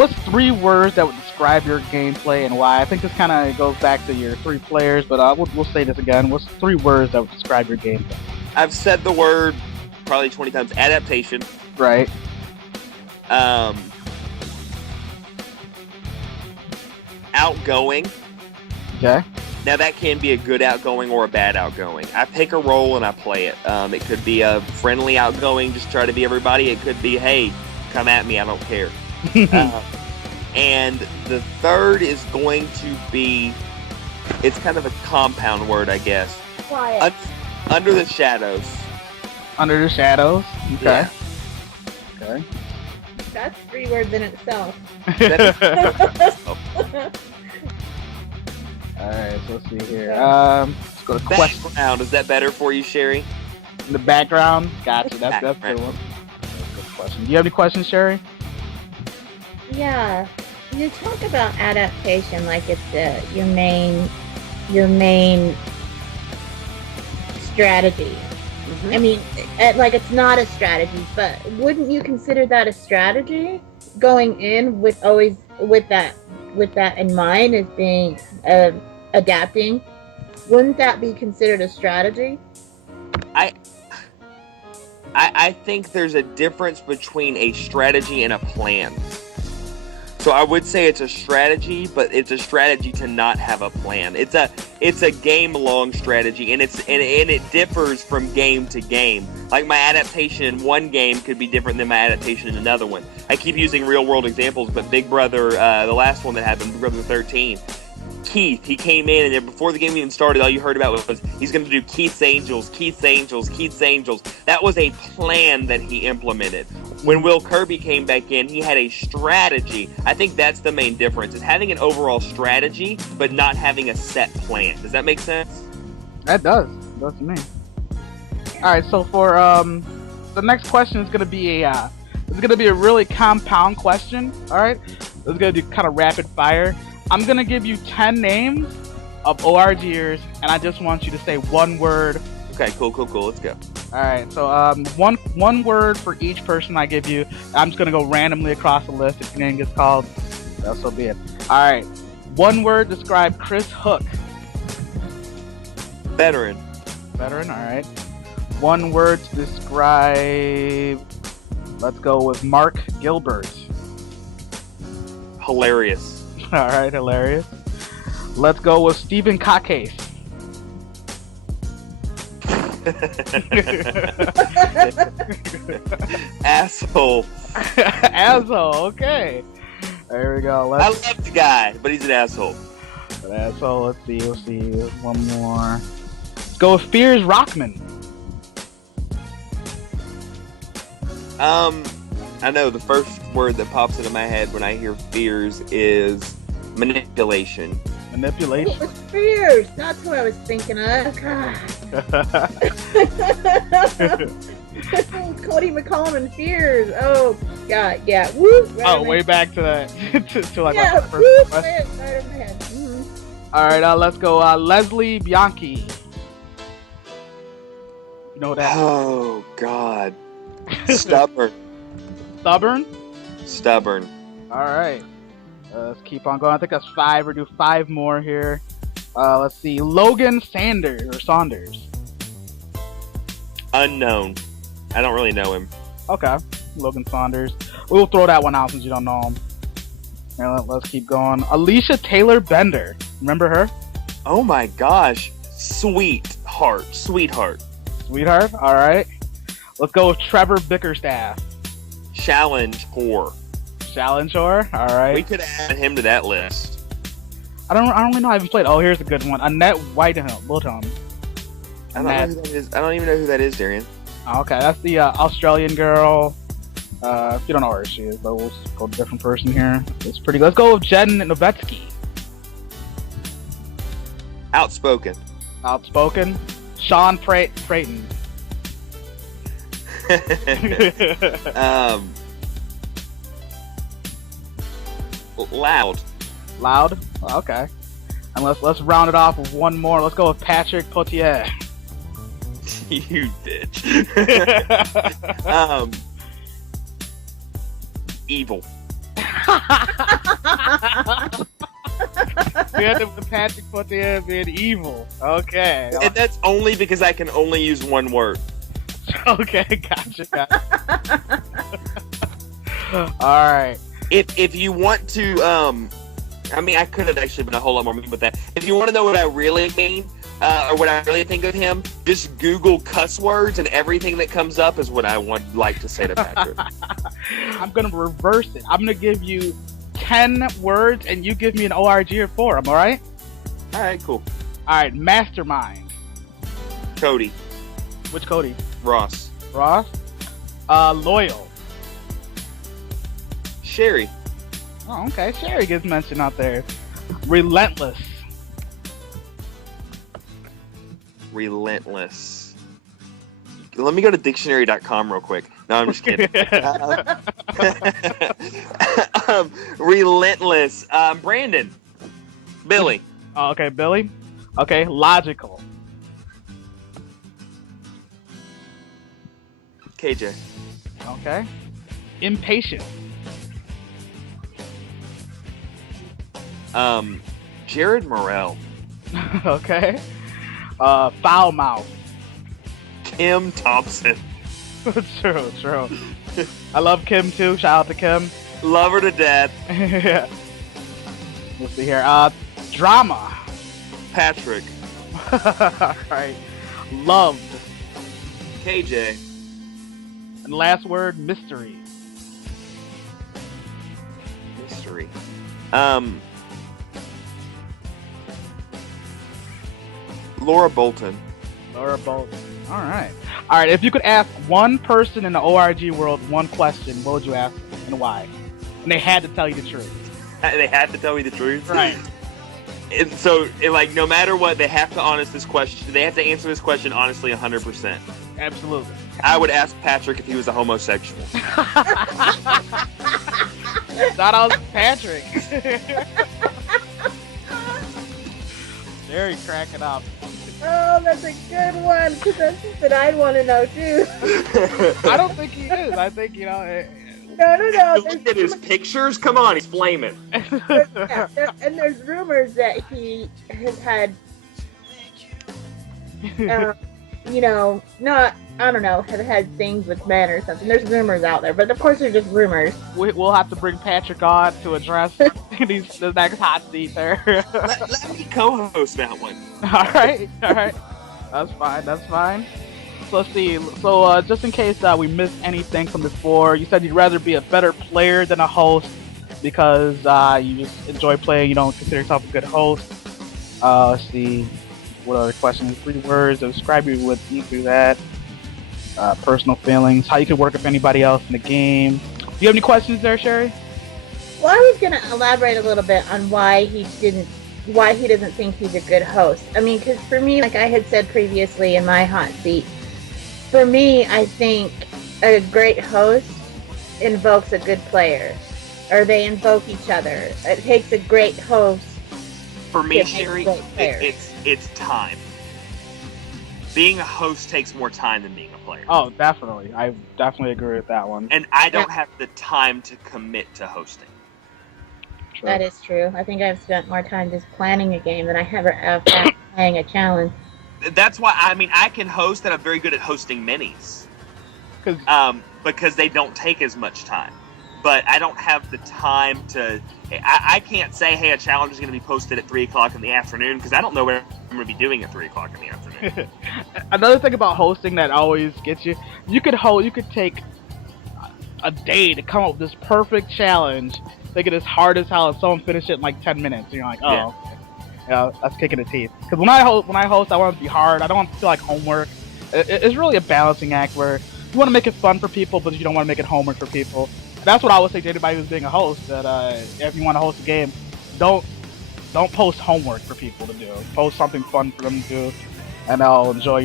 What's 3 words that would describe your gameplay and why? I think this kind of goes back to your 3 players, but we'll say this again. What's 3 words that would describe your gameplay? I've said the word probably 20 times. Adaptation. Right. Outgoing. Okay. Now that can be a good outgoing or a bad outgoing. I pick a role and I play it. It could be a friendly outgoing, just try to be everybody. It could be, hey, come at me, I don't care. And the third is going to be, it's kind of a compound word, I guess. Quiet. Under the shadows. Under the shadows. Okay. Yeah. Okay. That's 3 words in itself. Alright, so let's see here. Let's go to question. Background. Is that better for you, Sherry? In the background? Gotcha. That's a good one. That's a good question. Do you have any questions, Sherry? Yeah. You talk about adaptation like it's your main strategy. Mm-hmm. I mean, like it's not a strategy, but wouldn't you consider that a strategy? Going in with that in mind as being adapting, wouldn't that be considered a strategy? I think there's a difference between a strategy and a plan. So I would say it's a strategy, but it's a strategy to not have a plan. It's a game-long strategy, and it differs from game to game. Like my adaptation in one game could be different than my adaptation in another one. I keep using real-world examples, but Big Brother, the last one that happened, Big Brother 13, Keith, he came in, and then before the game even started, all you heard about was he's going to do Keith's Angels, Keith's Angels, Keith's Angels. That was a plan that he implemented. When Will Kirby came back in, he had a strategy. I think that's the main difference, is having an overall strategy, but not having a set plan. Does that make sense? That does. It does to me. Alright, so for the next question is going to be a really compound question. Alright? This is going to do kind of rapid fire. I'm going to give you 10 names of ORGers, and I just want you to say 1 word. Okay, cool. Let's go. Alright, so one word for each person I give you. I'm just going to go randomly across the list. If your name gets called, so be it. Alright, 1 word, describe Chris Hook. Veteran, alright. 1 word to describe, let's go with Mark Gilbert. hilarious. Alright, hilarious. Let's go with Stephen Cockcase. Asshole. Asshole, okay. There we go. I love the guy, but he's an asshole. An asshole, let's see. 1 more. Let's go with Fears Rockman. I know the first word that pops into my head when I hear fears is manipulation. Manipulation? It was Fears. That's what I was thinking of. God. Cody McCollum and Fears. Oh, God, yeah. Woo, right way back to that. to like yeah, my first question. right in my head. Mm-hmm. Alright, let's go. Leslie Bianchi. You know that? Oh, God. Stubborn. Stubborn? Alright. Let's keep on going. I think that's 5. We'll do 5 more here. Let's see. Logan Saunders. Unknown. I don't really know him. Okay. Logan Saunders. We'll throw that one out since you don't know him. And let's keep going. Alicia Taylor Bender. Remember her? Oh my gosh. Sweetheart. Alright. Let's go with Trevor Bickerstaff. Challenge whore. Alright. We could add him to that list. I don't really know. I haven't played. Oh, here's a good one. Annette Whitehelm. I don't know who that is. I don't even know who that is, Darian. Okay, that's the Australian girl. If you don't know where she is, but we'll just go to a different person here. It's pretty good. Let's go with Jen Novetzky. Outspoken. Sean Prayton. Loud? Okay. And let's round it off with 1 more. Let's go with Patrick Potier. You bitch. Evil. You had to put Patrick put there being evil. Okay. And that's only because I can only use one word. Okay, gotcha. Alright. If you want to, I mean, I could have actually been a whole lot more mean with that. If you want to know what I really mean, or what I really think of him, just Google cuss words, and everything that comes up is what I would like to say to Patrick. I'm gonna reverse it. I'm gonna give you 10 words, and you give me an ORG or 4. Am I right? All right, cool. Alright, mastermind. Cody. Which Cody? Ross. Ross? Loyal. Sherry. Oh, okay. Sherry gets mentioned out there. Relentless. Relentless. Let me go to dictionary.com real quick. No, I'm just kidding. Relentless. Brandon. Billy. Oh, okay, Billy. Okay, logical. KJ. Okay. Impatient. Jared Morrell. Okay. Foul mouth. Kim Thompson. True. I love Kim too. Shout out to Kim. Love her to death. Yeah. Let's see here. Drama. Patrick. Right. Loved. KJ. And last word, mystery. Mystery. Laura Bolton. Laura Bolton. Alright. Alright, if you could ask one person in the ORG world one question, what would you ask them and why? And they had to tell you the truth. They had to tell me the truth? Right. And so, like, no matter what, they have to answer this question honestly 100%. Absolutely. I would ask Patrick if he was a homosexual. Shout out to Patrick. There, cracking up. Oh, that's a good one, because that's something I'd want to know, too. I don't think he is. I think, No. Look at his pictures? Come on, he's flaming. And there's rumors that he has had, have had things with men or something. There's rumors out there, but of course they're just rumors. We'll have to bring Patrick on to address the next hot seat there. Let me co-host that one. Alright. That's fine. So let's see. So just in case we missed anything from before, you said you'd rather be a better player than a host because you just enjoy playing. You don't consider yourself a good host. Let's see. What other questions? 3 words. Describe you with you through that. Personal feelings. How you could work with anybody else in the game. Do you have any questions there, Sherry? Well, I was gonna elaborate a little bit on why he doesn't think he's a good host. I mean, because for me, like I had said previously in my hot seat, for me, I think a great host invokes a good player, or they invoke each other. It takes a great host. For me, Sherry, it's time. Being a host takes more time than being a player. Oh, definitely. I definitely agree with that one. And I don't have the time to commit to hosting. True. That is true. I think I've spent more time just planning a game than I have playing a challenge. That's why, I can host, and I'm very good at hosting minis. Because they don't take as much time. But I don't have the time to... I can't say, hey, a challenge is going to be posted at 3 o'clock in the afternoon, because I don't know what I'm going to be doing at 3 o'clock in the afternoon. Another thing about hosting that always gets you, you could take a day to come up with this perfect challenge, make it as hard as hell, and someone finish it in like 10 minutes. And you're like, oh, Yeah. okay. Yeah, that's kicking the teeth. Because when I host, I want it to be hard. I don't want it to feel like homework. It's really a balancing act where you want to make it fun for people, but you don't want to make it homework for people. That's what I would say to anybody who's being a host. That if you want to host a game, don't post homework for people to do. Post something fun for them to do, and they'll enjoy